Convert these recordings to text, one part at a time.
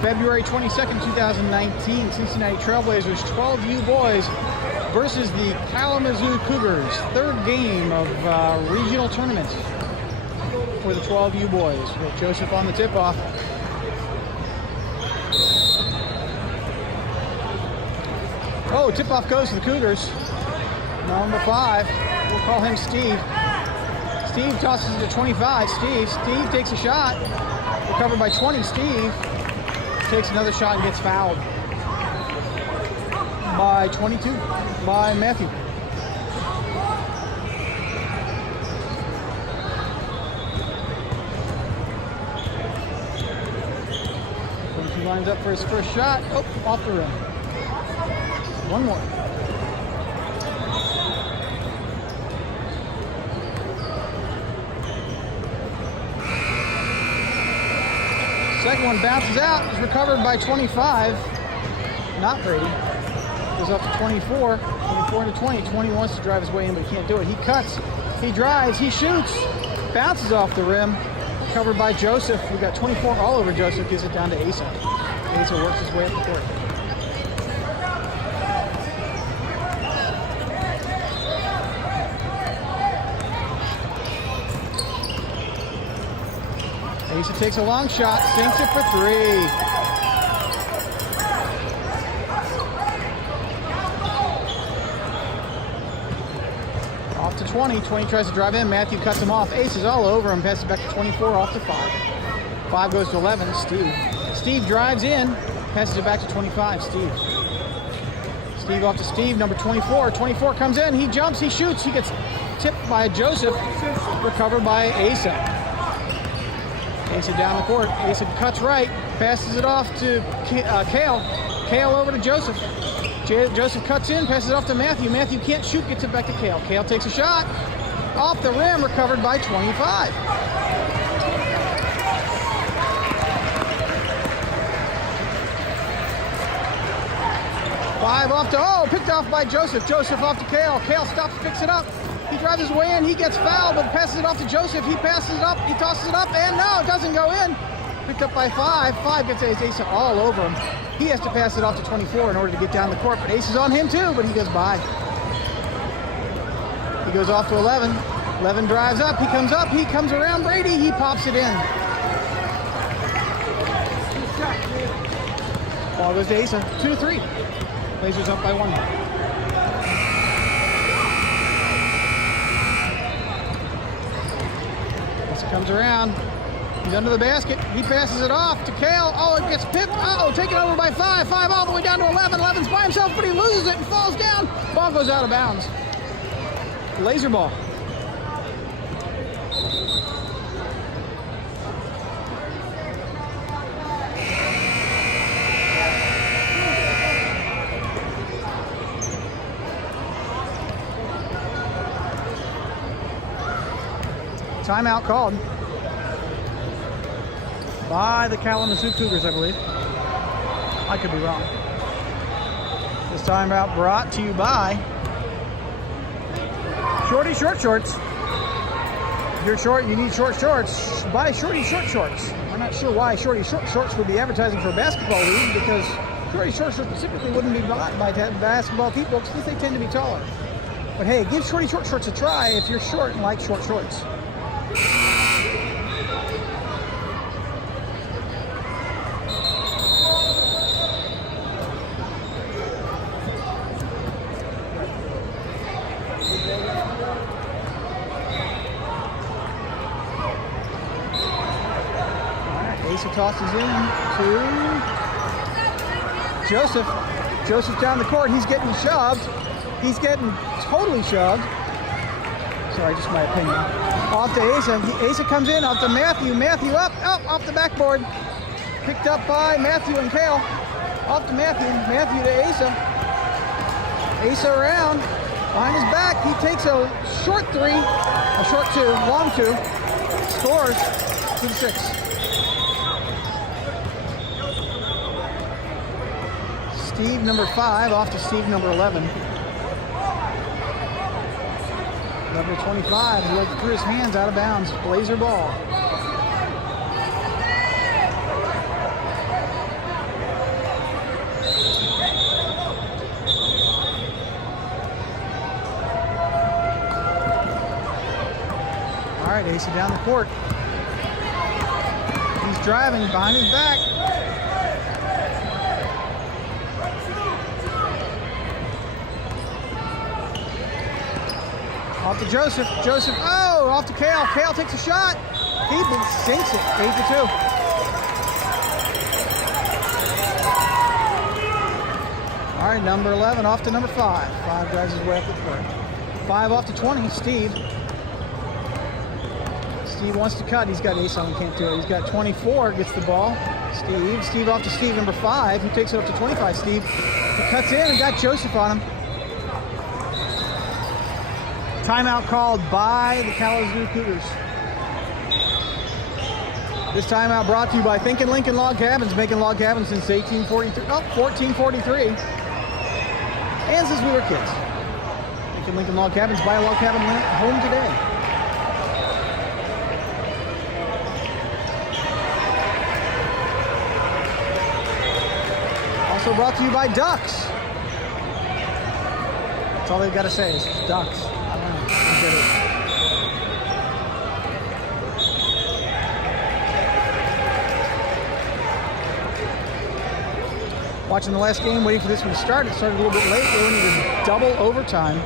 February 22nd, 2019, Cincinnati Trailblazers 12U boys versus the Kalamazoo Cougars. Third game of regional tournament for the 12U boys. We have Joseph on the tip-off. Oh, tip-off goes to the Cougars. Number 5, we'll call him Steve. Steve tosses it to 25. Steve takes a shot. Recovered by 20. Steve takes another shot and gets fouled by 22 by Matthew. He lines up for his first shot. Oh, off the rim. One more. Second one bounces out, is recovered by 25. Not Brady. Goes up to 24. 24 into 20. 20 wants to drive his way in, but he can't do it. He cuts, he drives, he shoots. Bounces off the rim. Covered by Joseph. We've got 24 all over Joseph. Gives it down to Asa. Asa works his way up the court. Asa takes a long shot, sinks it for 3. Off to 20. 20 tries to drive in. Matthew cuts him off. Ace is all over him. Passes back to 24. Off to 5. 5 goes to 11. Steve drives in. Passes it back to 25. Steve off to Steve. Number 24. 24 comes in. He jumps. He shoots. He gets tipped by Joseph. Recovered by Asa. Asa down the court. Asa cuts right. Passes it off to Kale. Kale over to Joseph. Joseph cuts in, passes it off to Matthew. Matthew can't shoot, gets it back to Kale. Kale takes a shot. Off the rim, recovered by 25. Five off to, picked off by Joseph. Joseph off to Kale. Kale stops, picks it up. He drives his way in, he gets fouled, but passes it off to Joseph. He passes it up, he tosses it up, and no, it doesn't go in. Picked up by 5. 5 gets Asa all over him. He has to pass it off to 24 in order to get down the court, but Ace is on him too, but he goes by. He goes off to 11. 11 drives up, he comes around Brady, he pops it in. Ball goes to Asa, 2-3. Blazers up by 1. Comes around. He's under the basket. He passes it off to Kale. Oh, it gets pipped. Uh-oh, taken over by 5. 5 all the way down to 11. 11's by himself, but he loses it and falls down. Ball goes out of bounds. Laser ball. Timeout called by the Kalamazoo Cougars, I believe. I could be wrong. This timeout brought to you by Shorty Short Shorts. If you're short, you need short shorts. Buy Shorty Short Shorts. I'm not sure why Shorty Short Shorts would be advertising for a basketball league, because Shorty Short Shorts specifically wouldn't be bought by basketball people because they tend to be taller. But hey, give Shorty Short Shorts a try if you're short and like short shorts. Asa tosses in to Joseph. Joseph down the court. He's getting shoved. He's getting totally shoved. Sorry, just my opinion. Off to Asa. Asa comes in. Off to Matthew. Matthew up, off the backboard. Picked up by Matthew and Kale. Off to Matthew. Matthew to Asa. Asa around. Behind his back. He takes a short 3. A short 2. Long 2. Scores 2-6. Steve, number 5, off to Steve, number 11. Number 25, he looked through his hands, out of bounds. Blazer ball. right, Asa down the court. He's driving behind his back. Off to Joseph. Joseph, oh, off to Kale. Kale takes a shot. He sinks it. 8-2. All right, number 11 off to number 5. 5 drives his way up the court. 5 off to 20, Steve. Steve wants to cut. He's got ace on him, can't do it. He's got 24, gets the ball. Steve off to Steve, number 5. He takes it up to 25, Steve. He cuts in and got Joseph on him. Timeout called by the Kalamazoo Cougars. This timeout brought to you by Thinkin' Lincoln Log Cabins, making log cabins since 1443. And since we were kids. Thinkin' Lincoln Log Cabins, buy a log cabin home today. Also brought to you by Ducks. That's all they've got to say is Ducks. I don't know. I get it. Watching the last game, waiting for this one to start. It started a little bit late. They went into double overtime.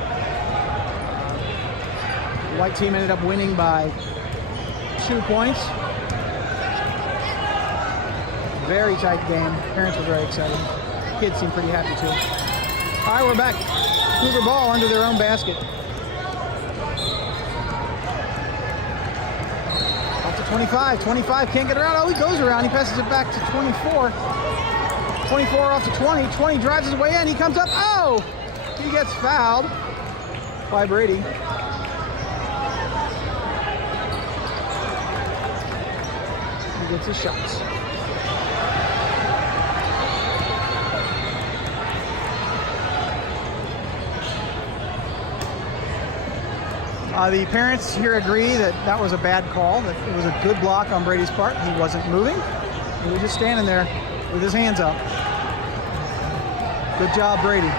The white team ended up winning by 2 points. Very tight game. Parents were very excited. Kids seemed pretty happy too. All right, we're back. Cougar ball under their own basket. Up to 25. 25 can't get around. Oh, he goes around. He passes it back to 24. 24 off to 20. 20 drives his way in. He comes up. Oh! He gets fouled by Brady. He gets his shots. The parents here agree that that was a bad call, that it was a good block on Brady's part. He wasn't moving. He was just standing there with his hands up. Good job, Brady.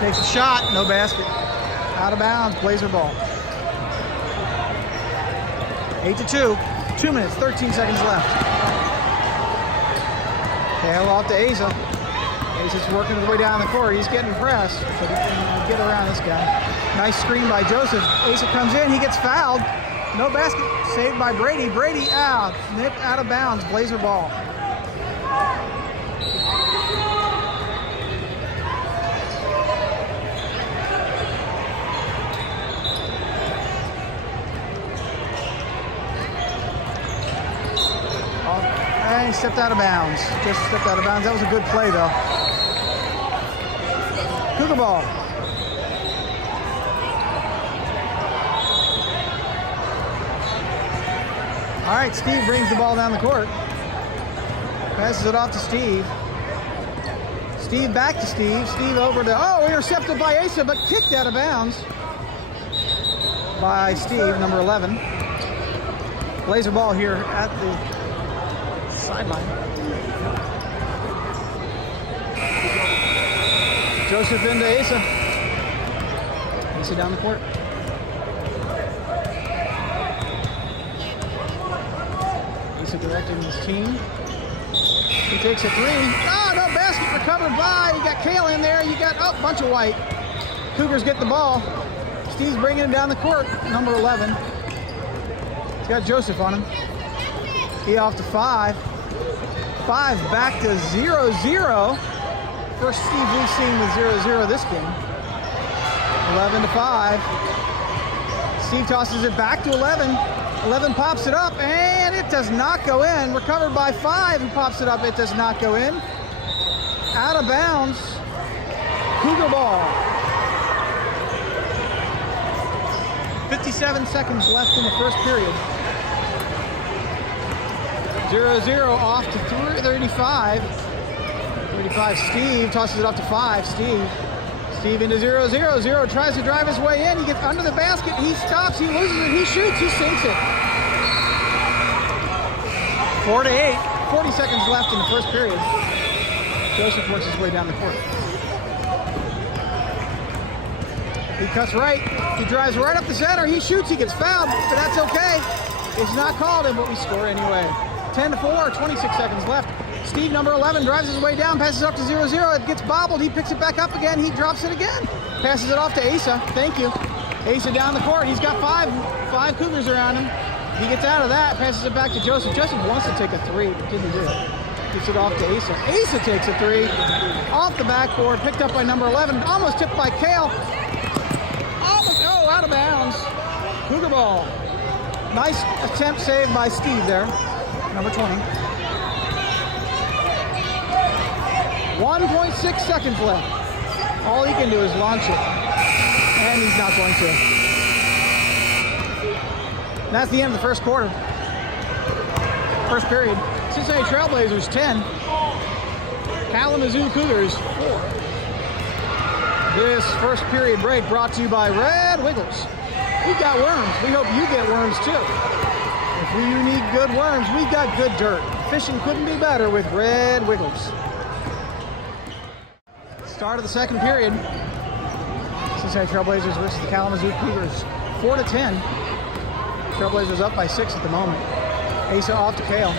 Takes a shot, no basket. Out of bounds, Blazer ball. 8-2, 2 minutes, 13 seconds left. Kale off to Asa. Asa's working his way down the court. He's getting pressed, but he can get around this guy. Nice screen by Joseph. Asa comes in, he gets fouled. No basket, saved by Brady. Brady out, nipped out of bounds, Blazer ball. And he stepped out of bounds. Just stepped out of bounds. That was a good play, though. Cougar ball. All right, Steve brings the ball down the court. Passes it off to Steve. Steve back to Steve. Steve over to, oh, intercepted by Asa, but kicked out of bounds by Steve, number 11. Blazer ball here at the sideline. Joseph into Asa. Asa down the court. Asa directing his team. He takes a 3. Oh, no basket recovered by. You got Kale in there. You got, oh, bunch of white. Cougars get the ball. Steve's bringing him down the court, number 11. He's got Joseph on him. He off to 5. 5 back to 0-0. First Steve we've seen with 0-0 this game. 11-5. Steve tosses it back to 11. 11 pops it up, and it does not go in. Recovered by 5, who pops it up. It does not go in. Out of bounds. Cougar ball. 57 seconds left in the first period. 0-0 off to 35. 35, Steve tosses it up to 5. Steve into 0-0. 0 tries to drive his way in. He gets under the basket. He stops. He loses it. He shoots. He sinks it. 4-8. 40 seconds left in the first period. Joseph works his way down the court. He cuts right. He drives right up the center. He shoots. He gets fouled, but that's okay. It's not called in, but we score anyway. 10-4, 26 seconds left. Steve, number 11, drives his way down, passes up to 0-0. It gets bobbled. He picks it back up again. He drops it again. Passes it off to Asa. Thank you. Asa down the court. He's got five Cougars around him. He gets out of that, passes it back to Joseph. Joseph wants to take a three, but didn't do it. Gets it off to Asa. Asa takes a three. Off the backboard, picked up by number 11. Almost tipped by Kale. Almost, out of bounds. Cougar ball. Nice attempt saved by Steve there. Number 20. 1.6 seconds left. All he can do is launch it. And he's not going to. And that's the end of the first quarter. First period. Cincinnati Trailblazers 10. Kalamazoo Cougars 4. This first period break brought to you by Red Wiggles. We've got worms. We hope you get worms too. If you need good worms, we've got good dirt. Fishing couldn't be better with Red Wiggles. Start of the second period. Cincinnati Trailblazers versus the Kalamazoo Cougars. 4-10. Trailblazers up by 6 at the moment. Asa off to Kale.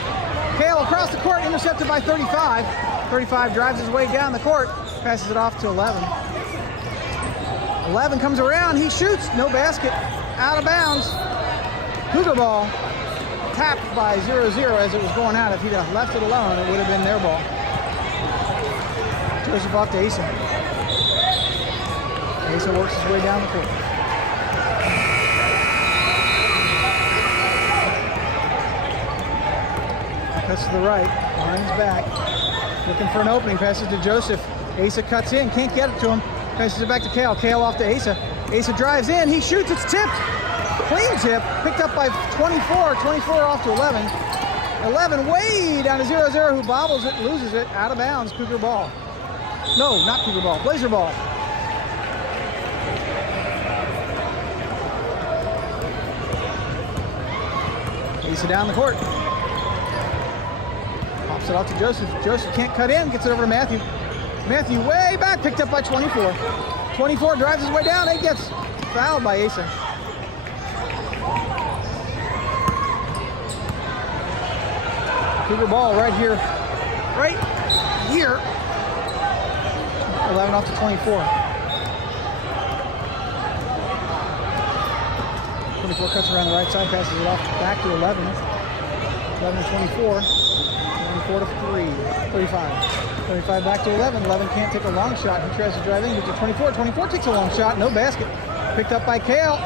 Kale across the court, intercepted by 35. 35 drives his way down the court, passes it off to 11. 11 comes around, he shoots, no basket, out of bounds. Cougar ball, tapped by 0-0 as it was going out. If he'd have left it alone, it would have been their ball. Joseph off to Asa. Asa works his way down the court. Cuts to the right, Barnes back. Looking for an opening, passes to Joseph. Asa cuts in, can't get it to him. Passes it back to Kale. Kale off to Asa. Asa drives in, he shoots, it's tipped. Clean tip, picked up by 24. 24 off to 11. 11 way down to 0-0, who bobbles it, loses it, out of bounds. Cougar ball. No, not Cougar ball, Blazer ball. Asa down the court. Pops it off to Joseph. Joseph can't cut in, gets it over to Matthew. Matthew way back, picked up by 24. 24 drives his way down and gets fouled by Asa. Cougar ball right here. Right here. 11 off to 24. 24 cuts around the right side, passes it off back to 11. 11 to 24. 24 to 3. 35. 35 back to 11. 11 can't take a long shot. He tries to drive in, gets to 24. 24 takes a long shot. No basket. Picked up by Kale.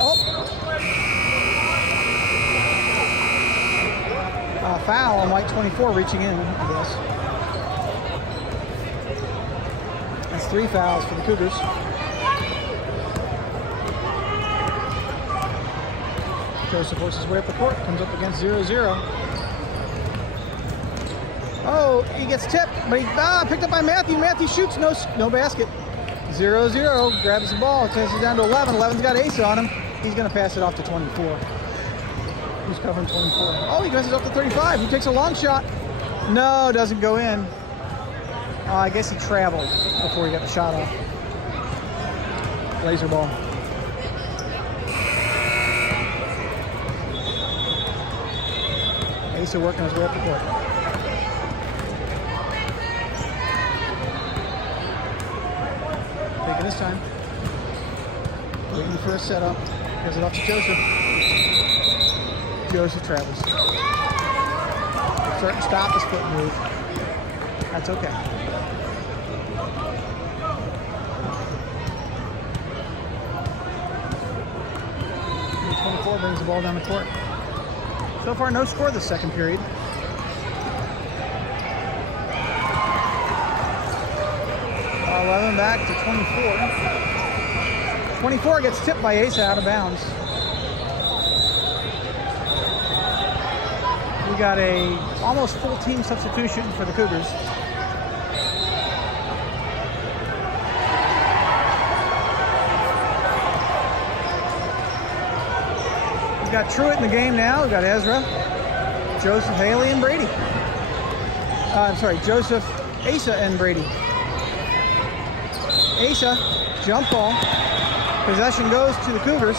Foul on white 24 reaching in, I guess. That's 3 fouls for the Cougars. Joseph works his way up the court. Comes up against 0-0. Oh, he gets tipped, but he picked up by Matthew. Matthew shoots, no basket. 0-0, grabs the ball, takes it down to 11. 11's got Asa on him. He's going to pass it off to 24. Who's covering 24? Oh, he passes off to 35. He takes a long shot. No, doesn't go in. I guess he traveled before he got the shot off. Laser ball. Asa working his way up the court. Taking his time. Waiting for a setup. Gives it off to Joseph. Joseph travels. Starting to stop his foot move. That's okay. Number 24 brings the ball down the court. So far, no score this second period. 11 back to 24. 24 gets tipped by Asa out of bounds. We got a almost full team substitution for the Cougars. We've got Truitt in the game now. We've got Ezra, Joseph, Haley, and Brady. Joseph, Asa, and Brady. Asa, jump ball. Possession goes to the Cougars.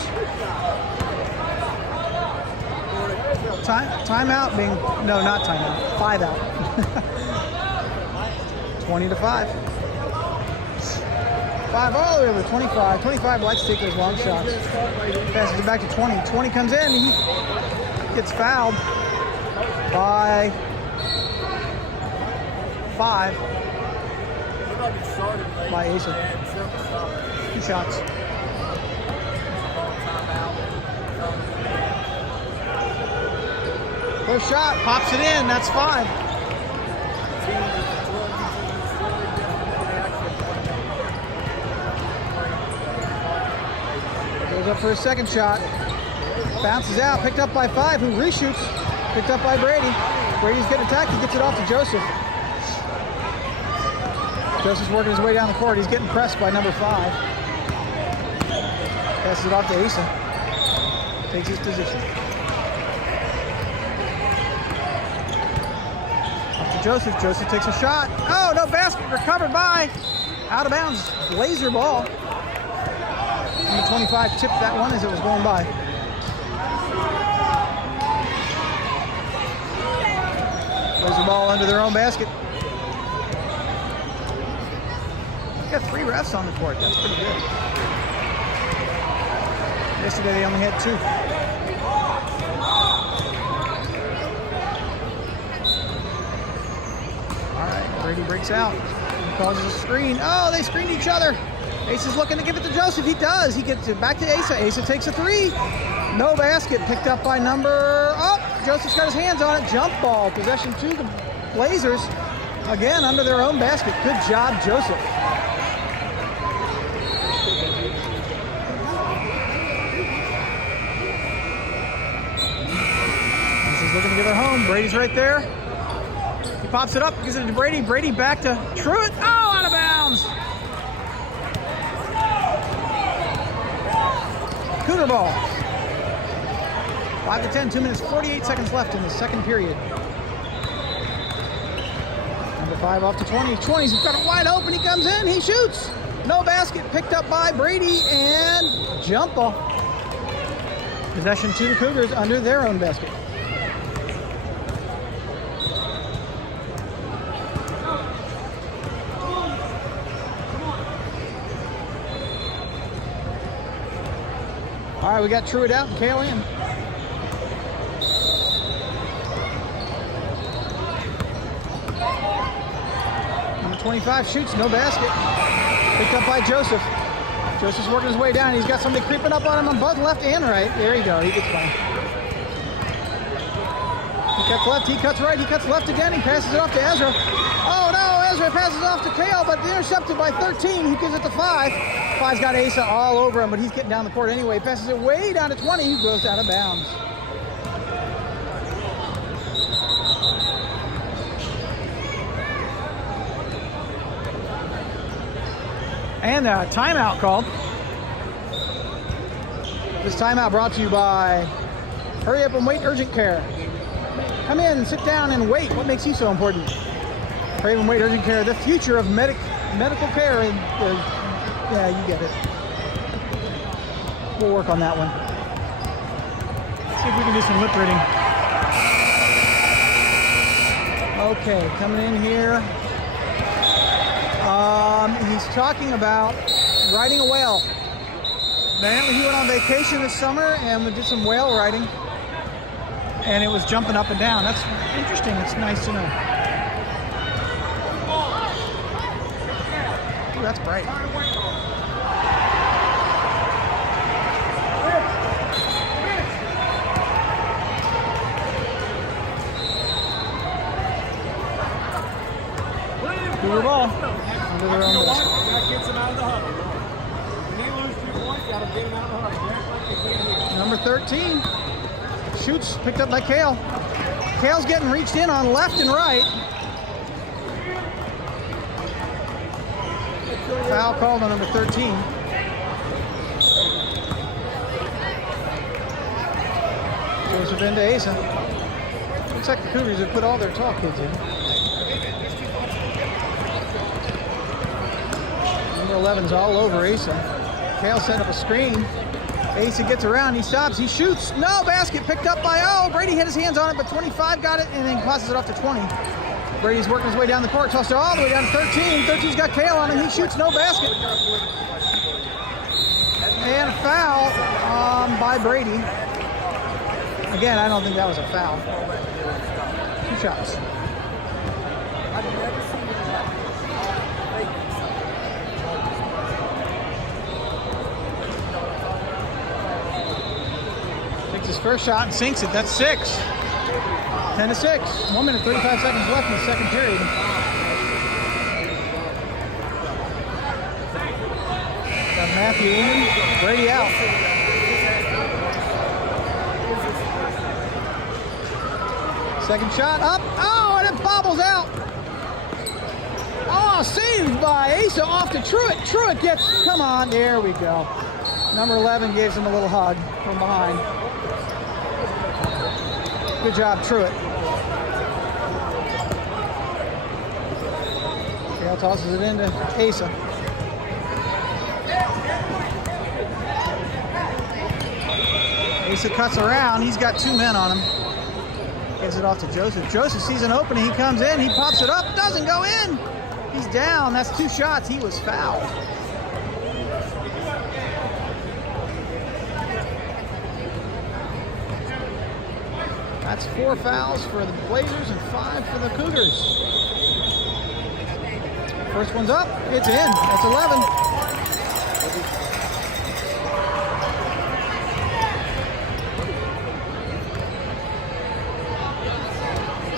Timeout being, no, not timeout, 5 out. 20-5. 5 all the way over to 25. 25 likes to take those long shots. Passes it back to 20. 20 comes in. He gets fouled by 5 by Asa. 2 shots. First shot, pops it in. That's 5. Goes up for a second shot. Bounces out, picked up by 5, who reshoots. Picked up by Brady. Brady's getting attacked. He gets it off to Joseph. Joseph's working his way down the court. He's getting pressed by number 5. Passes it off to Asa. Takes his position. Up to Joseph. Joseph takes a shot. Oh, no basket. Recovered by. Out of bounds. Blazer ball. Number 25 tipped that one as it was going by. Blazer ball under their own basket. Got 3 refs on the court. That's pretty good. Yesterday they only had 2. All right, Brady breaks out. He causes a screen. Oh, they screened each other. Ace is looking to give it to Joseph. He does. He gets it back to Asa. Asa takes a 3. No basket. Picked up by number... Oh, Joseph's got his hands on it. Jump ball. Possession to the Blazers. Again, under their own basket. Good job, Joseph. Asa's looking to get it home. Brady's right there. He pops it up. Gives it to Brady. Brady back to Truitt. Oh, out of bounds. Cougar ball. 5 to 10, 2 minutes, 48 seconds left in the second period. Number 5 off to 20. 20's got it wide open. He comes in. He shoots. No basket. Picked up by Brady and jump ball. Possession to the Cougars under their own basket. All right, we got Truitt out and Kale in. Number 25 shoots, no basket. Picked up by Joseph. Joseph's working his way down. He's got somebody creeping up on him on both left and right. There you go, he gets by. He cuts left, he cuts right, he cuts left again. He passes it off to Ezra. Oh no, Ezra passes it off to Kale, but intercepted by 13. He gives it to 5. 5's got Asa all over him, but he's getting down the court anyway. Passes it way down to 20. He goes out of bounds. And a timeout called. This timeout brought to you by Hurry Up and Wait Urgent Care. Come in, sit down, and wait. What makes you so important? Hurry Up and Wait Urgent Care, the future of medical care. Yeah, you get it. We'll work on that one. See if we can do some lip reading. Okay, coming in here. He's talking about riding a whale. Apparently he went on vacation this summer and we did some whale riding. And it was jumping up and down. That's interesting. It's nice to know. Ooh, that's bright. Cougar ball under their own basket. That gets them out of the huddle. When they lose 2 points, gotta get them out of the huddle. Just like they did here. Number 13 shoots, picked up by Kale. Kale's getting reached in on left and right. Foul called on number 13. Joseph into Asa. Looks like the Cougars have put all their tall kids in. Number 11's all over Asa. Kale set up a screen. Asa gets around, he stops, he shoots. No basket, picked up by, Brady had his hands on it, but 25 got it and then passes it off to 20. Brady's working his way down the court, tossed it all the way down to 13. 13's got Kale on him, he shoots, no basket. And a foul by Brady. Again, I don't think that was a foul. 2 shots. Takes his first shot and sinks it. That's 6. 10-6. 1 minute, 35 seconds left in the second period. Got Matthew in, Brady out. Second shot up. And it bobbles out. Saved by Asa off to Truitt. Truitt gets, come on, there we go. Number 11 gives him a little hug from behind. Good job, Truitt. Kale tosses it into Asa. Asa cuts around. He's got 2 men on him. Gives it off to Joseph. Joseph sees an opening. He comes in. He pops it up. Doesn't go in. He's down. That's 2 shots. He was fouled. That's 4 fouls for the Blazers and 5 for the Cougars. First one's up. It's in. That's 11.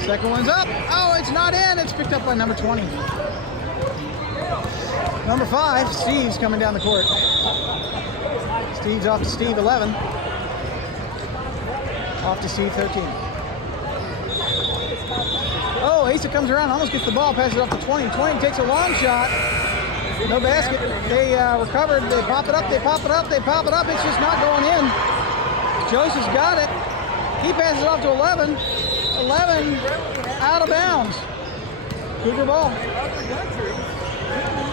Second one's up. It's not in. It's picked up by number 20. Number 5, Steve's coming down the court. Steve's off to Steve, 11. Off to Steve, 13. Asa comes around, almost gets the ball, passes it off to 20. 20 takes a long shot. No basket. They recovered. They pop it up. They pop it up. They pop it up. It's just not going in. Joseph's got it. He passes it off to 11. 11 out of bounds. Cougar ball.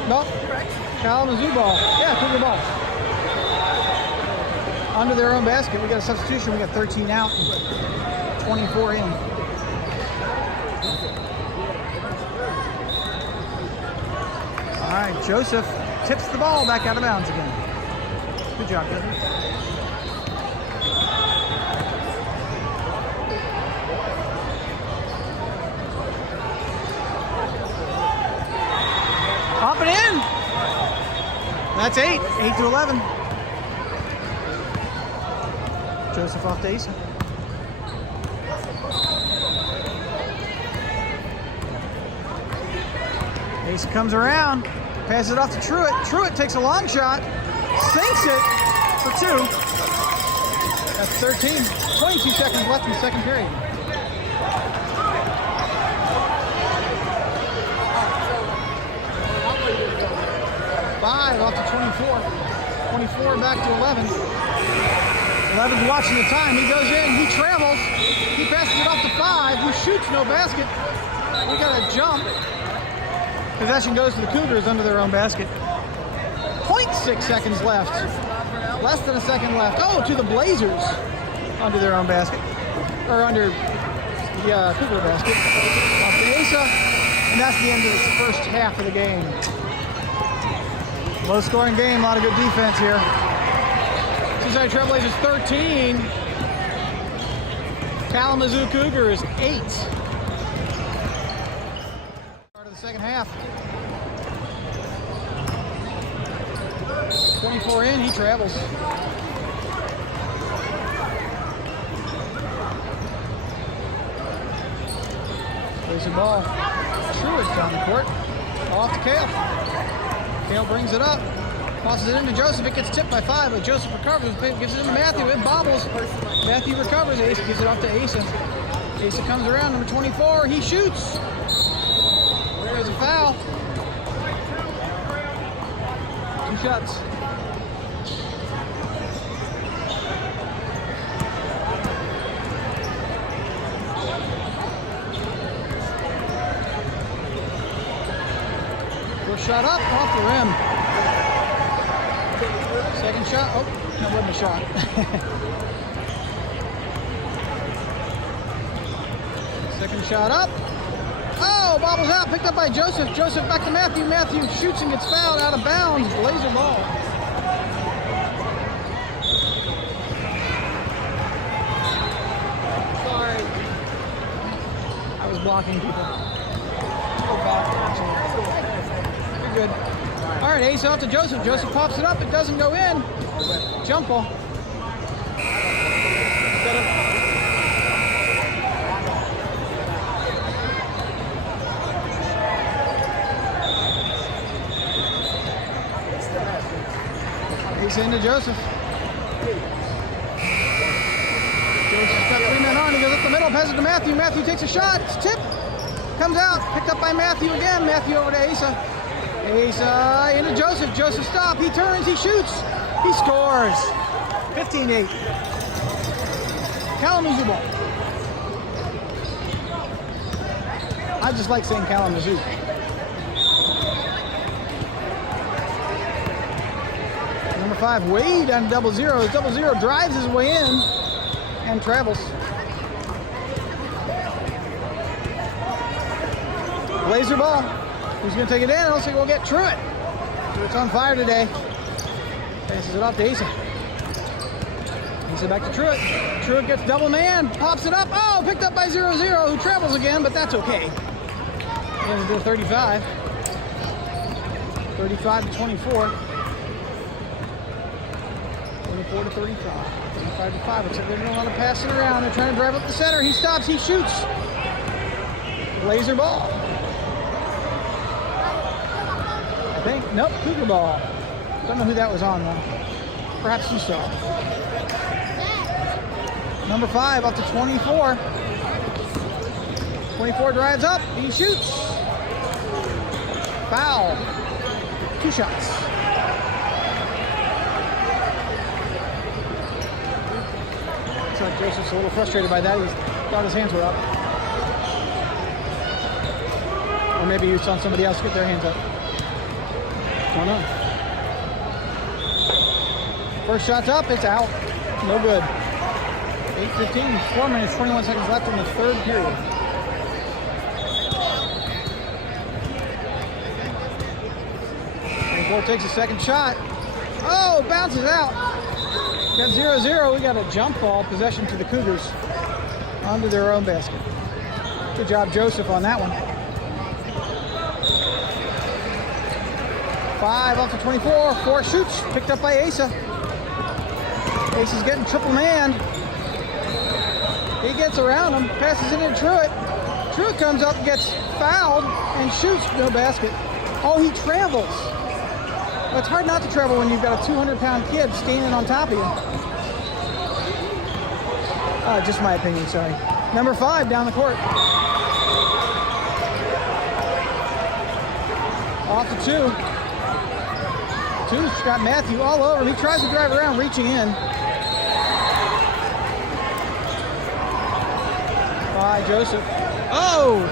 Nope. Kalamazoo ball. Yeah, Cougar ball. Under their own basket. We got a substitution. We got 13 out and 24 in. All right, Joseph tips the ball back out of bounds again. Good job, Joseph. Pop it in. That's 8. 8 to 11. Joseph off to Asa. Asa comes around, passes it off to Truitt. Truitt takes a long shot, sinks it for 2. That's 13. 22 seconds left in the second period. Five off to 24. 24 back to 11. 11's watching the time. He goes in. He travels. He passes it off to 5. Who shoots? No basket. We got a jump. Possession goes to the Cougars under their own basket. 0.6 seconds left. Less than a second left. To the Blazers under their own basket. Or under the Cougar basket. Off to Asa. And that's the end of the first half of the game. Low scoring game, a lot of good defense here. Cincinnati Trailblazers 13. Kalamazoo Cougars 8. Start of the second half. 24 in, he travels. Plays the ball. Truitt down the court. Off to Kale. Kale brings it up, tosses it into Joseph. It gets tipped by 5, but Joseph recovers, gives it into Matthew. It bobbles. Matthew recovers. Asa gives it off to Asa. Asa comes around, number 24. He shoots. There's a foul. 2 shots. Shot up off the rim. Second shot. Oh, that wasn't a shot. Second shot up. Oh, bobbles out. Picked up by Joseph. Joseph back to Matthew. Matthew shoots and gets fouled out of bounds. Blazer ball. Sorry. I was blocking people. Go back. You're good. All right, ace off to Joseph. Joseph pops it up. It doesn't go in. Jump ball. Ace into Joseph. Joseph's got 3 men on. He goes up the middle, passes it to Matthew. Matthew takes a shot. It's tipped. Comes out. Picked up by Matthew again. Matthew over to Asa. Asa into Joseph. Joseph stop. He turns. He shoots. He scores. 15-8. Kalamazoo ball. I just like saying Kalamazoo. Number 5, way down to 0-0. 0-0 drives his way in and travels. Blazer ball. Who's going to take it in? Looks like we'll get Truitt. Truitt's on fire today. Passes it off to Asa. Asa back to Truitt. Truitt gets double man. Pops it up. Oh, picked up by 0-0, who travels again, but that's okay. He's going to do 35. 35 to 24. 24 to 35. 35 to 5. Looks like they're doing a lot of passing around. They're trying to drive up the center. He stops. He shoots. Blazer ball. I think. Nope. Cougar ball. Don't know who that was on though. Perhaps you saw. Number 5 up to 24. 24 drives up. He shoots. Foul. 2 shots. Looks like Joseph's a little frustrated by that. He's got his hands were up. Or maybe he saw somebody else get their hands up. Don't know. First shot's up, it's out. No good. 8:15, 4 minutes, 21 seconds left in the third period. Takes a second shot. Oh, bounces out. Got 0-0. We got a jump ball possession to the Cougars onto their own basket. Good job, Joseph, on that one. 5 off to 24. 4 shoots. Picked up by Asa. Asa's getting triple man. He gets around him. Passes it into Truitt. Truitt comes up, gets fouled, and shoots. No basket. Oh, he travels. Well, it's hard not to travel when you've got a 200-pound kid standing on top of you. Just my opinion, sorry. Number 5 down the court. Off to 2. 2's got Matthew all over him. He tries to drive around, reaching in. By Joseph. Oh!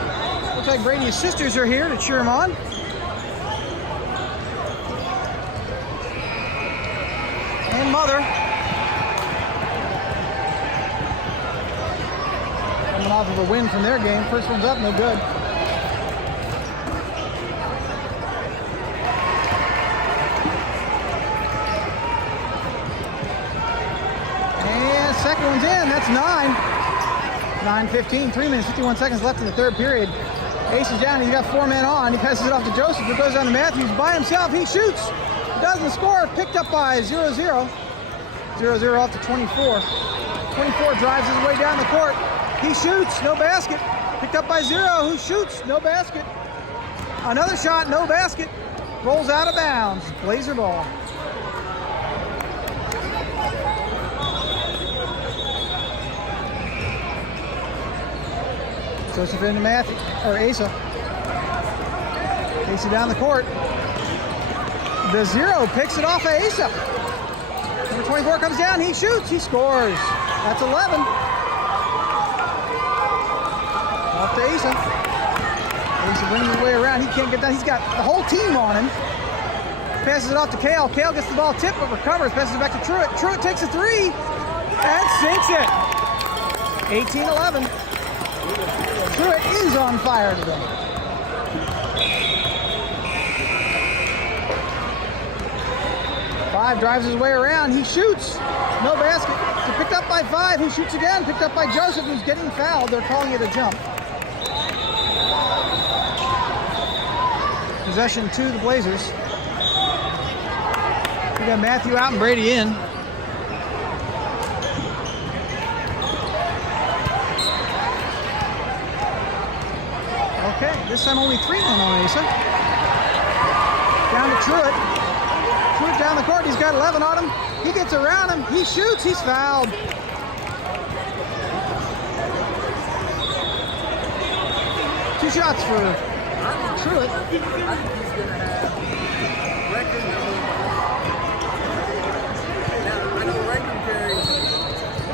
Looks like Brady's sisters are here to cheer him on. And mother. Coming off of a win from their game. First one's up, no good. And second one's in, that's 9. 9:15, 3 minutes, 51 seconds left in the third period. Ace is down, he's got 4 men on. He passes it off to Joseph, who goes down to Matthews by himself. He shoots. Doesn't score, picked up by 0-0. 0-0 off to 24. 24 drives his way down the court. He shoots, no basket. Picked up by 0, who shoots, no basket. Another shot, no basket. Rolls out of bounds. Blazer ball. Joseph into Matthew, or Asa. Asa down the court. The 0 picks it off of Asa. Number 24 comes down, he shoots, he scores. That's 11. Off to Asa. Asa brings his way around, he can't get down. He's got the whole team on him. Passes it off to Kale. Kale gets the ball tipped but recovers. Passes it back to Truitt. Truitt takes a three and sinks it. 18-11. Truitt is on fire today. Five drives his way around. He shoots. No basket. Picked up by Five. He shoots again. Picked up by Joseph, who's getting fouled. They're calling it a jump. Possession to the Blazers. We got Matthew out and Brady in. Okay, this time only 3 men on Asa. Down to Truitt. Truitt down the court. He's got 11 on him. He gets around him. He shoots. He's fouled. Two shots for Truitt.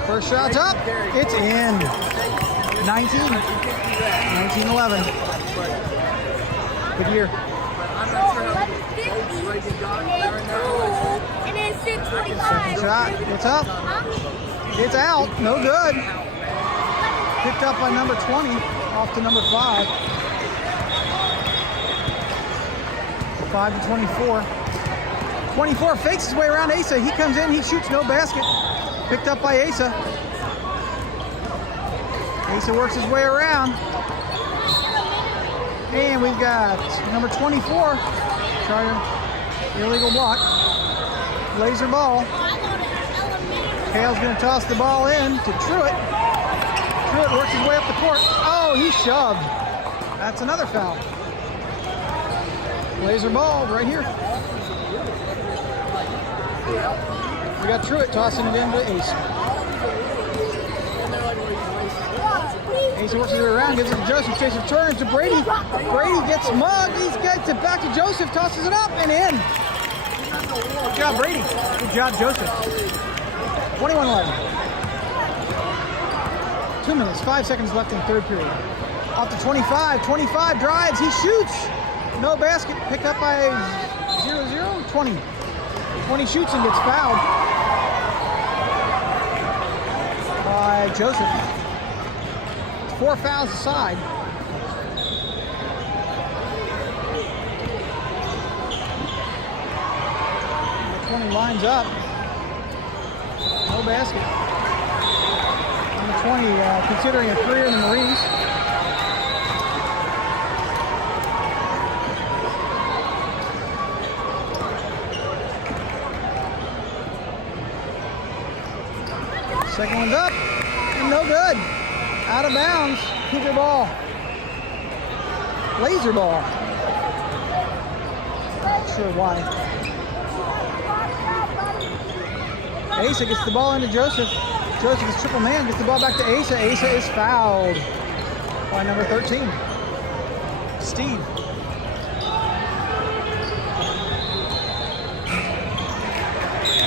First shot's up. It's in. 19-11. Good year. And then 6:45. Second shot. It's up. It's out. No good. Picked up by number 20. Off to number 5. 5 to 24. 24 fakes his way around Asa. He comes in. He shoots. No basket. Picked up by Asa. Asa works his way around. And we've got number 24. Trying illegal block. Laser ball. Kale's going to toss the ball in to Truitt. Truitt works his way up the court. Oh, he shoved. That's another foul. Laser ball right here. We got Truitt tossing it into Asa. Asa works his way around, gives it to Joseph. Joseph turns to Brady. Brady gets mugged. He's got it back to Joseph. Tosses it up and in. Good job, Brady. Good job, Joseph. 21-11. 2 minutes, 5 seconds left in third period. Off to 25. 25 drives. He shoots. No basket. Picked up by 0-0. 20. 20 shoots and gets fouled by Joseph. 4 fouls aside. 20 lines up. No basket. Number 20 considering a career in the Marines. Second one's up. And no good. Out of bounds. Cougar ball. Laser ball. Not sure why. Asa gets the ball into Joseph. Joseph is triple man. Gets the ball back to Asa. Asa is fouled by number 13. Steve.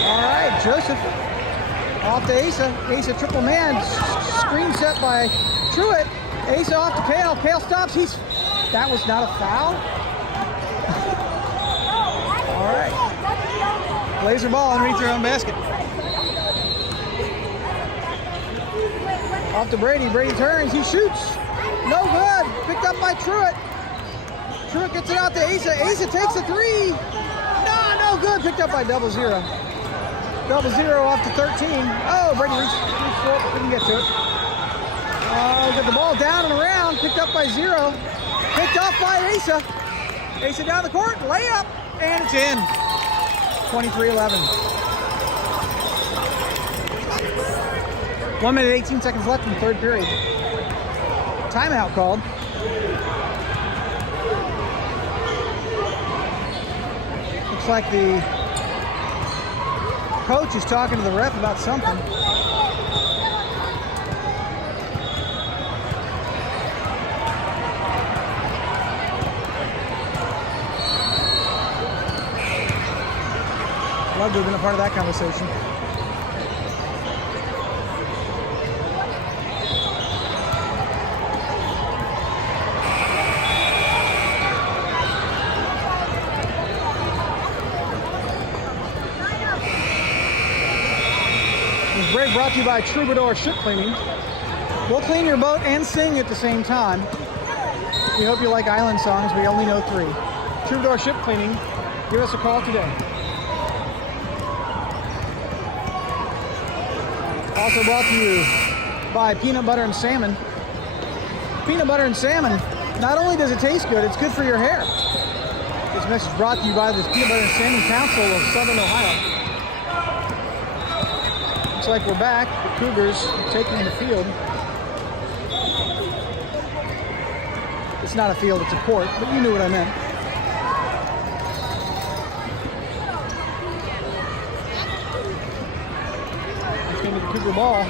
All right, Joseph. Off to Asa. Asa triple man. Screen set by Truitt. Asa off to Kale. Kale stops. That was not a foul. All right. Laser ball underneath your own basket. Off to Brady. Brady turns. He shoots. No good. Picked up by Truitt. Truitt gets it out to Asa. Asa takes a three. No good. Picked up by 0-0. 0-0 off to 13. Oh, Brady reached for it, but couldn't get to it. Got the ball down and around. Picked up by 0. Picked off by Asa. Asa down the court. Layup. And it's in. 23-11. 1 minute, 18 seconds left in the third period. Timeout called. Looks like the coach is talking to the ref about something. Love to have been a part of that conversation. Also brought to you by Troubadour Ship Cleaning. We'll clean your boat and sing at the same time. We hope you like island songs. We only know 3. Troubadour Ship Cleaning. Give us a call today. Also brought to you by Peanut Butter and Salmon. Peanut butter and salmon, not only does it taste good, it's good for your hair. This message brought to you by the Peanut Butter and Salmon Council of Southern Ohio. Looks like we're back. The Cougars taking the field. It's not a field, it's a court, but you knew what I meant. It's going to be the Cougar ball.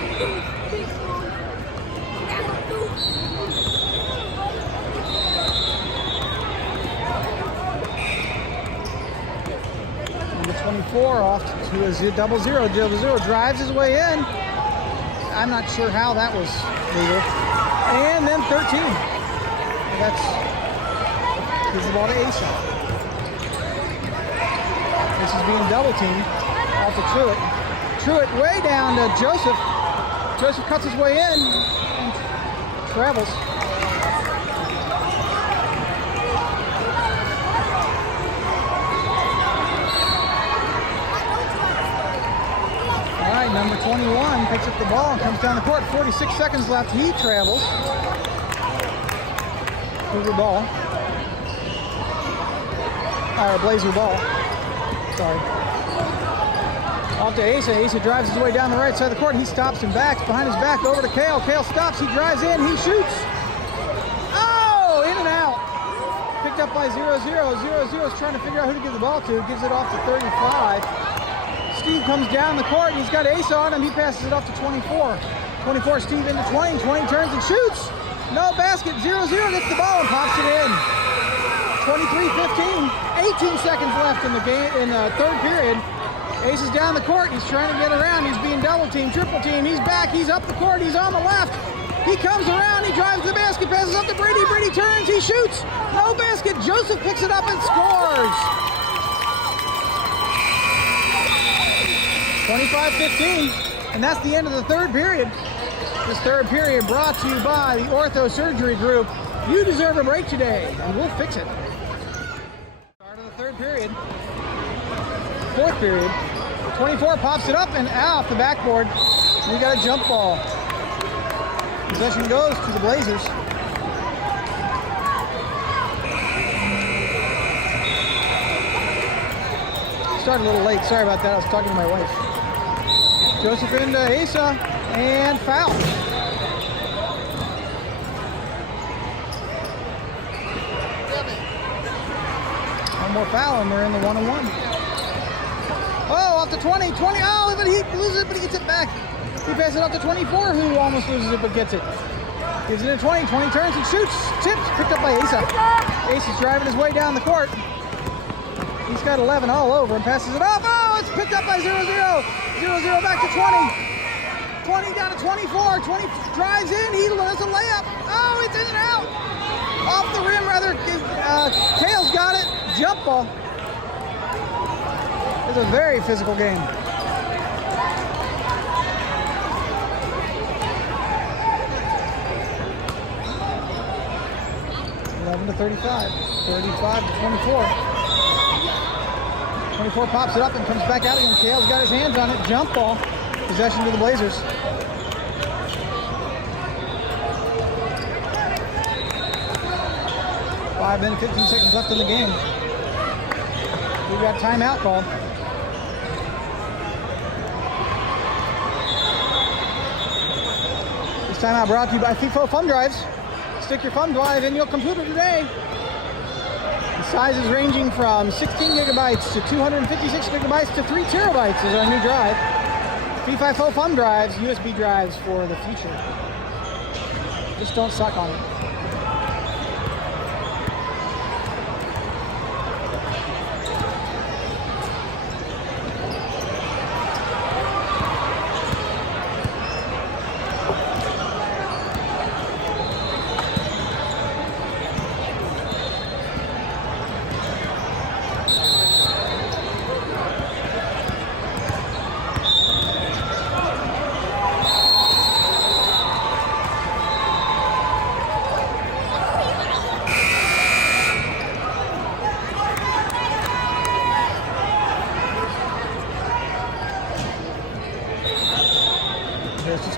Number 24 off to a 0-0. Drives his way in. I'm not sure how that was legal. And then 13. That's gives the ball to Asa. This is being double teamed off to Truitt. Truitt way down to Joseph. Joseph cuts his way in and travels. All right, number 21 picks up the ball and comes down the court. 46 seconds left. He travels. Cougar ball. Or Blazer ball. Sorry. Off to Asa. Asa drives his way down the right side of the court. He stops and backs behind his back over to Kale. Kale stops. He drives in. He shoots. Oh! In and out. Picked up by 0-0. 0-0 is trying to figure out who to give the ball to. Gives it off to 35. Steve comes down the court and he's got Asa on him. He passes it off to 24. 24, Steve into 20. 20 turns and shoots. No basket. 0-0 gets the ball and pops it in. 23-15. 18 seconds left in the game in the third period. Ace is down the court. He's trying to get around. He's being double teamed, triple teamed. He's back. He's up the court. He's on the left. He comes around. He drives the basket. Passes up to Brady. Brady turns. He shoots. No basket. Joseph picks it up and scores. 25-15. And that's the end of the third period. This third period brought to you by the Ortho Surgery Group. You deserve a break today, and we'll fix it. Start of the third period. Fourth period. 24 pops it up and off the backboard. We got a jump ball. Possession goes to the Blazers. Started a little late. Sorry about that. I was talking to my wife. Joseph into Asa and foul. One more foul and we're in the 1-on-1. Oh, off to 20. Oh, but he loses it, but he gets it back. He passes it off to 24, who almost loses it, but gets it. Gives it to 20. 20 turns and shoots. Tips. Picked up by Asa. Asa's driving his way down the court. He's got 11 all over and passes it off. Oh, it's picked up by 0-0. 0-0 back to 20. 20 down to 24. 20 drives in. He does a layup. Oh, it's in and out. Off the rim, rather. Kale's got it. Jump ball. It's a very physical game. 11-35. 35-24. 24 pops it up and comes back out again. Kale's got his hands on it. Jump ball. Possession to the Blazers. Five minutes, 15 seconds left in the game. We've got timeout called. This timeout brought to you by FIFO Thumb Drives. Stick your thumb drive in your computer today. The sizes ranging from 16 gigabytes to 256 gigabytes to 3 terabytes is our new drive. FIFO Thumb Drives, USB drives for the future. Just don't suck on it.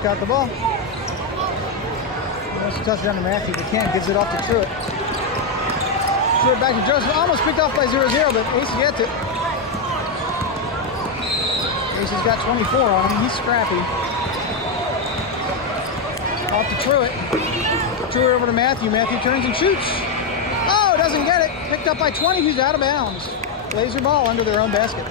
got the ball. Wants to touchdown to Matthew, but can't. Gives it off to Truitt. Truitt back to Joseph. Almost picked off by 0-0, but Ace gets it. Ace has got 24 on him. He's scrappy. Off to Truitt. Truitt over to Matthew. Matthew turns and shoots. Oh, doesn't get it. Picked up by 20. He's out of bounds. Blazer ball under their own basket.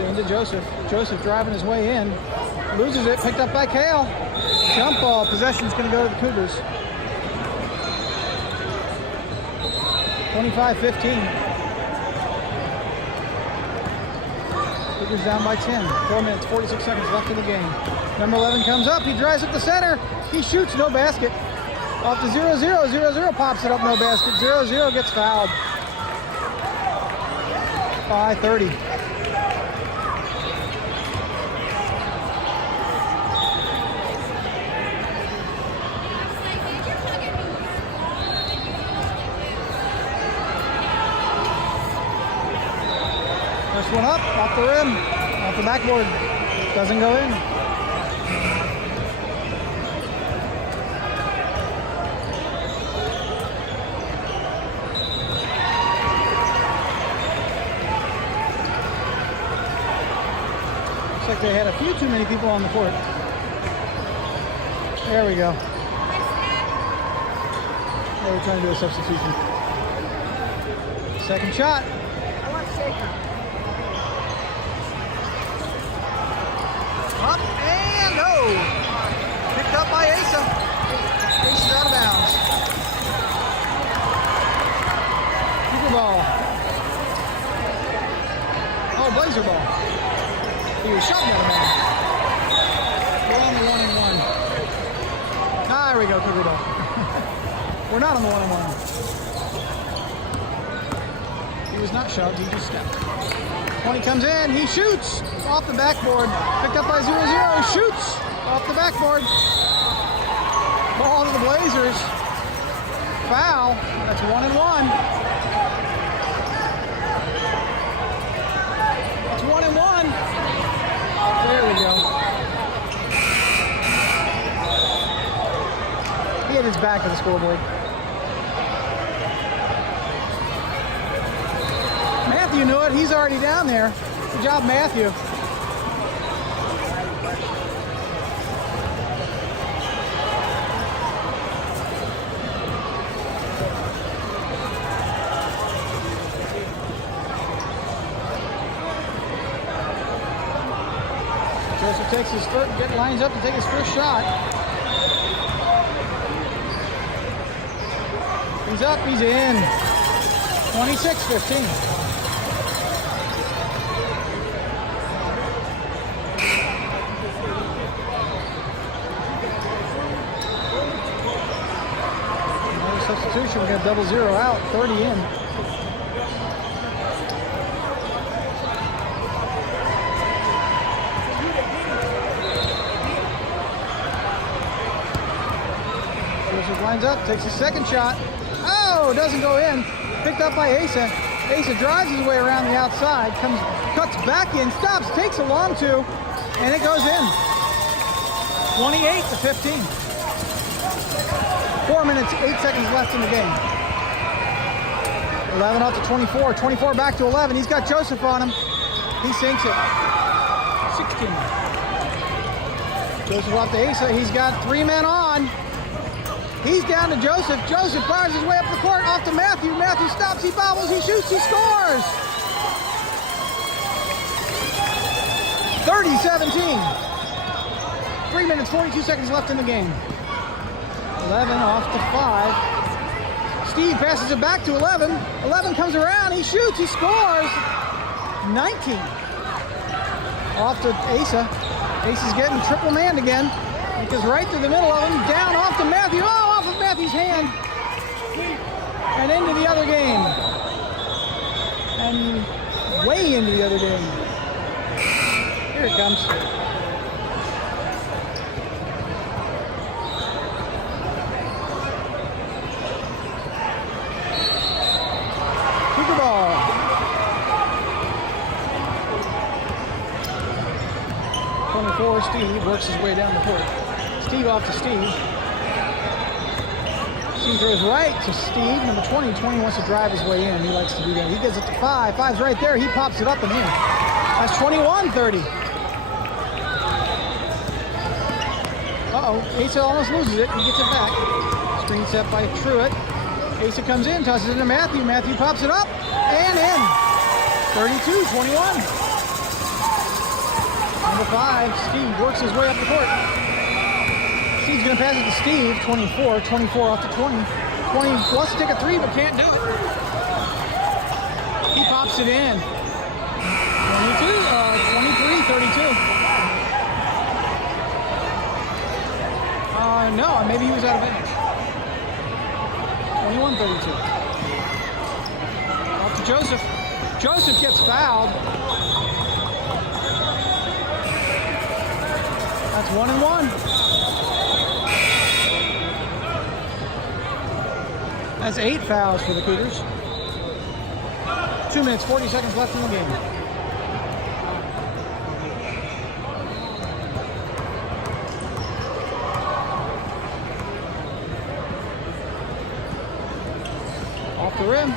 Into Joseph. Joseph driving his way in. Loses it. Picked up by Kale. Jump ball. Possession's going to go to the Cougars. 25-15. Cougars down by 10. 4 minutes, 46 seconds left in the game. Number 11 comes up. He drives up the center. He shoots. No basket. Off to 0-0. 0-0 pops it up. No basket. 0-0 gets fouled. 5:30. First one up, off the rim, off the backboard. Doesn't go in. Looks like they had a few too many people on the court. There we go. They were trying to do a substitution. Second shot. Up and no! Picked up by Asa. Asa's out of bounds. Cougar ball. Oh, Blazer ball. He was shot out of bounds. We're on the 1-and-1. Ah, there we go, Cougar ball. We're not on the 1-and-1. He was not shoved, he just stepped. 20 comes in, he shoots off the backboard. Picked up by 0-0, shoots off the backboard. Ball to the Blazers. Foul, that's 1-and-1. It's 1-and-1. There we go. He had his back to the scoreboard. Matthew knew it. He's already down there. Good job, Matthew. Joseph takes his first, lines up to take his first shot. He's up, he's in. 26-15. Substitution, we got 0-0 out, 30 in. Joseph lines up, takes his second shot. Oh, doesn't go in. Picked up by Asa. Asa drives his way around the outside, cuts back in, stops, takes a long two, and it goes in. 28-15. 4 minutes, 8 seconds left in the game. 11 out to 24. 24 back to 11. He's got Joseph on him. He sinks it. 16. Joseph off to Asa. He's got 3 men on. He's down to Joseph. Joseph fires his way up the court. Off to Matthew. Matthew stops. He bobbles. He shoots. He scores. 30-17. 3 minutes, 42 seconds left in the game. 11 off to 5. Steve passes it back to 11. 11 comes around. He shoots. He scores. 19. Off to Asa. Asa's getting triple manned again. Because right through the middle of him. Down off to Matthew. Oh, off of Matthew's hand. And into the other game. And way into the other game. Here it comes. 24, Steve works his way down the court. Steve off to Steve. Steve throws right to Steve, number 20. 20 wants to drive his way in. He likes to do that. He gets it to 5. 5's right there. He pops it up and in. That's 21-30. Uh-oh. Asa almost loses it. He gets it back. Screen set by Truitt. Asa comes in, tosses it to Matthew. Matthew pops it up and in. 32-21. Number 5, Steve works his way up the court. Steve's going to pass it to Steve, 24. 24 off to 20. 20 wants to take a 3 but can't do it. He pops it in. 23-32. No, maybe he was out of it. 21-32. Off to Joseph. Joseph gets fouled. That's 1 and 1. That's 8 fouls for the Cougars. 2 minutes, 40 seconds left in the game. Off the rim.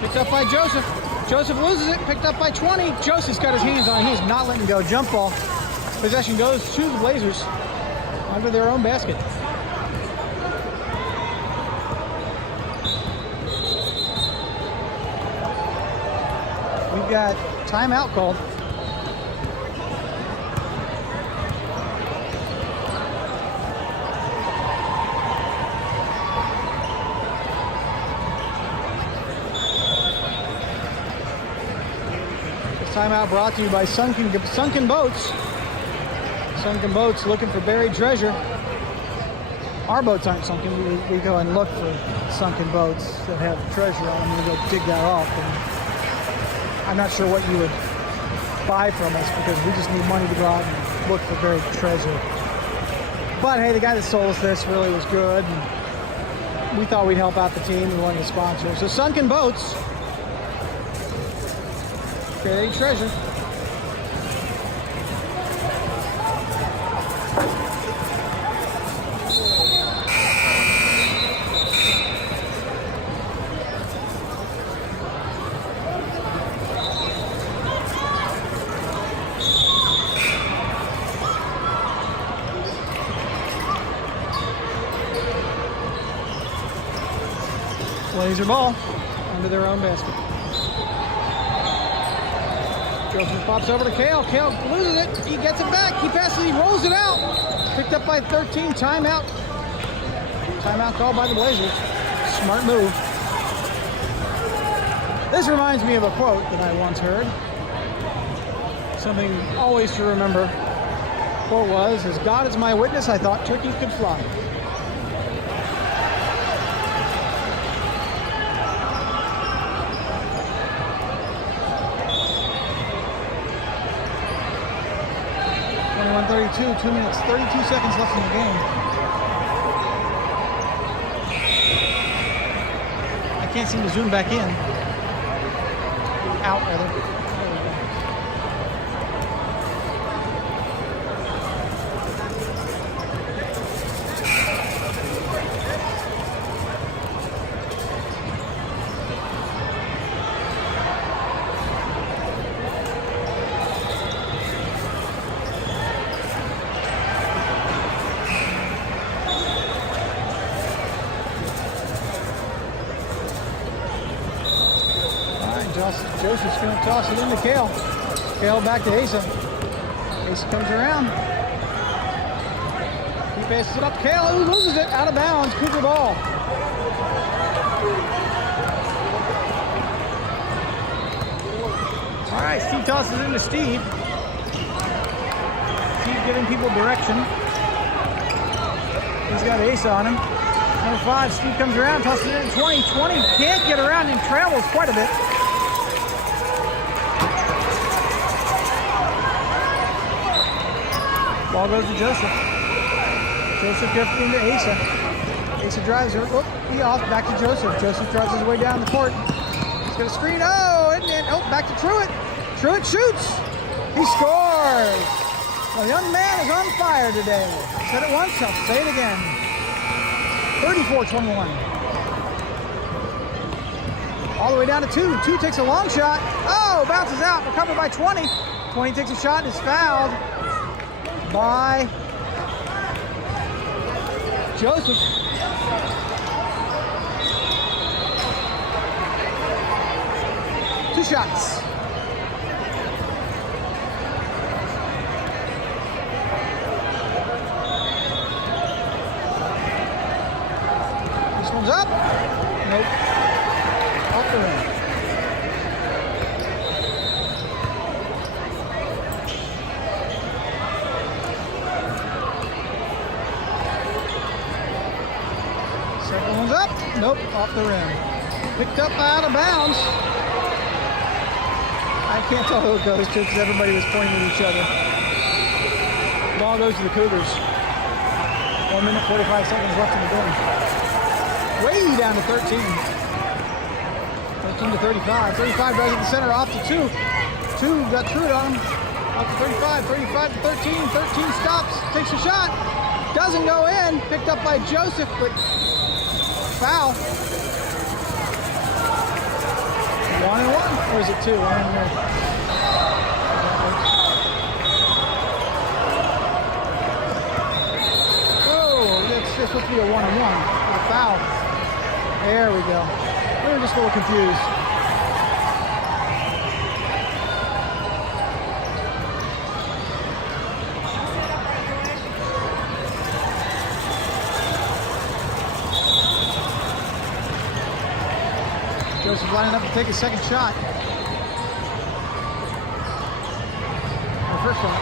Picked up by Joseph. Joseph loses it. Picked up by 20. Joseph's got his hands on it. He's not letting go. Jump ball. Possession goes to the Blazers under their own basket. We've got timeout called. This timeout brought to you by Sunken Boats. Sunken boats looking for buried treasure. Our boats aren't sunken. We go and look for sunken boats that have treasure on them. We go dig that off. And I'm not sure what you would buy from us because we just need money to go out and look for buried treasure. But hey, the guy that sold us this really was good. And we thought we'd help out the team. We wanted to sponsor. So Sunken Boats, buried treasure. Blazer ball under their own basket. Joseph pops over to Kale. Kale loses it. He gets it back. He passes. He rolls it out. Picked up by 13. Timeout. Timeout called by the Blazers. Smart move. This reminds me of a quote that I once heard. Something always to remember. The quote was, "As God is my witness, I thought turkeys could fly." .32, 2 minutes, 32 seconds left in the game. I can't seem to zoom back in. Out, rather. There we go. Joseph's going to toss it into Kale. Kale back to Asa. Asa comes around. He passes it up. Kale loses it. Out of bounds. Cougar ball. All right, Steve tosses it into Steve. Steve giving people direction. He's got Asa on him. Number 5, Steve comes around, tosses it in 20. 20 can't get around and travels quite a bit. Ball goes to Joseph. Joseph gets it into Asa. Asa drives her. Oh, he off. Back to Joseph. Joseph drives his way down the court. He's going to screen. Oh, and back to Truitt. Truitt shoots. He scores. A young man is on fire today. Said it once, I'll say it again. 34-21. All the way down to 2. 2 takes a long shot. Oh, bounces out. Recovered by 20. 20 takes a shot and is fouled by Joseph. Two shots. This one's up. Nope. Off the rim. Second one's up. Nope. Off the rim. Picked up out of bounds. I can't tell who it goes to because everybody was pointing at each other. Ball goes to the Cougars. 1 minute, 45 seconds left in the game. Way down to 13. 13 to 35. 35 drives at the center, off to 2. 2 got Trude on him. Off to 35. 35 to 13. 13 stops. Takes a shot. Doesn't go in. Picked up by Joseph, but foul. 1 and 1. Or is it 2? 1 and 1. It's supposed to be a 1 and 1 with a foul. There we go. We were just a little confused. Joseph lining up to take his second shot. Or first shot.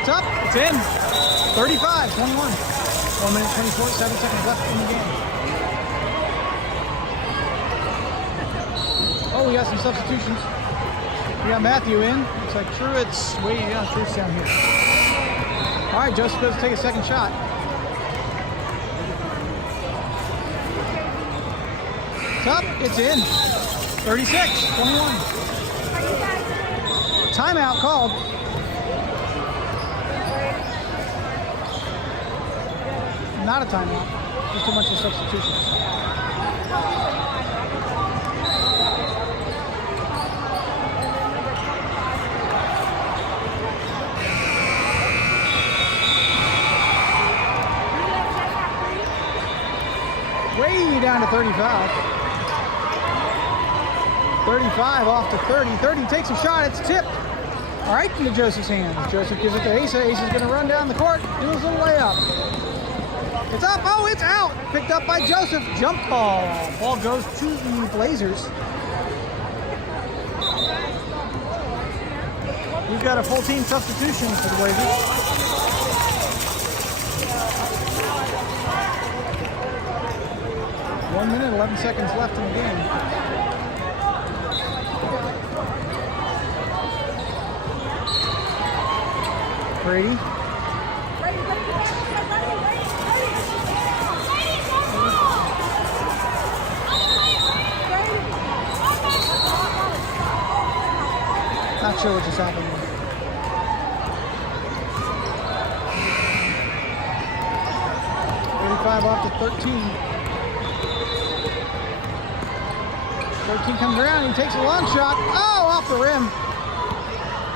It's up. It's in. 35-21. 1 minute, 24, 7 seconds left in the game. Oh, we got some substitutions. We got Matthew in. Looks like Truett's waiting. Yeah, Truett's down here. All right, Joseph goes to take a second shot. It's up. It's in. 36-21. Timeout called. Not a timeout, just a bunch of substitutions. Way down to 35. 35 off to 30. 30 takes a shot, it's tipped. All right, into Joseph's hands. Joseph gives it to Asa. Asa's gonna run down the court, do his little layup. It's up. Oh, it's out. Picked up by Joseph. Jump ball. Ball goes to the Blazers. We've got a full team substitution for the Blazers. One minute, 11 seconds left in the game. Brady. Not sure what just happened. 35 off to 13. 13 comes around, he takes a long shot. Oh, off the rim.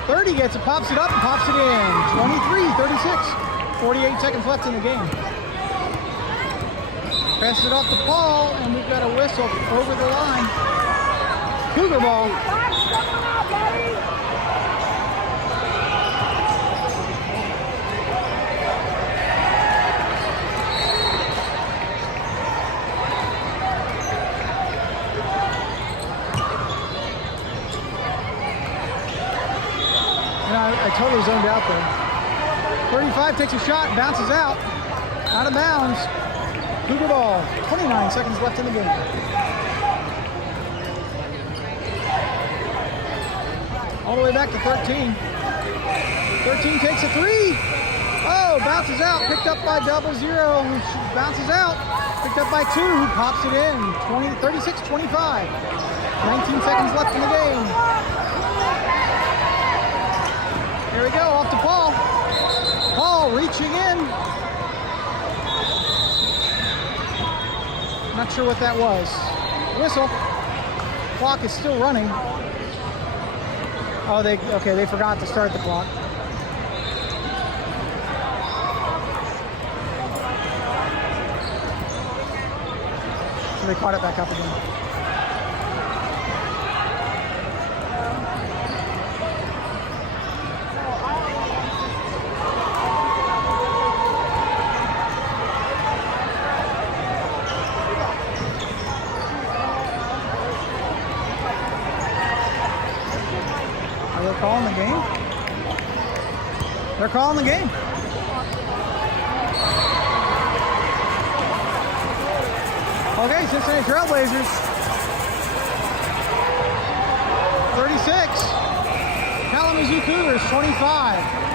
30 gets it, pops it up, and pops it in. 23-36. 48 seconds left in the game. Passes it off to Paul, and we've got a whistle over the line. Cougar ball. I totally zoned out there. 35 takes a shot, bounces out of bounds. Cougar ball, 29 seconds left in the game. All the way back to 13. 13 takes a 3. Oh, bounces out, picked up by 00, who bounces out. Picked up by 2, who pops it in. 36-25. 19 seconds left in the game. Here we go, off to Paul. reaching in. Not sure what that was. Whistle. Clock is still running. Oh, they forgot to start the clock. So they caught it back up again. Are they calling the game? They're calling the game. Okay, Cincinnati Trailblazers. 36. Kalamazoo Cougars, 25.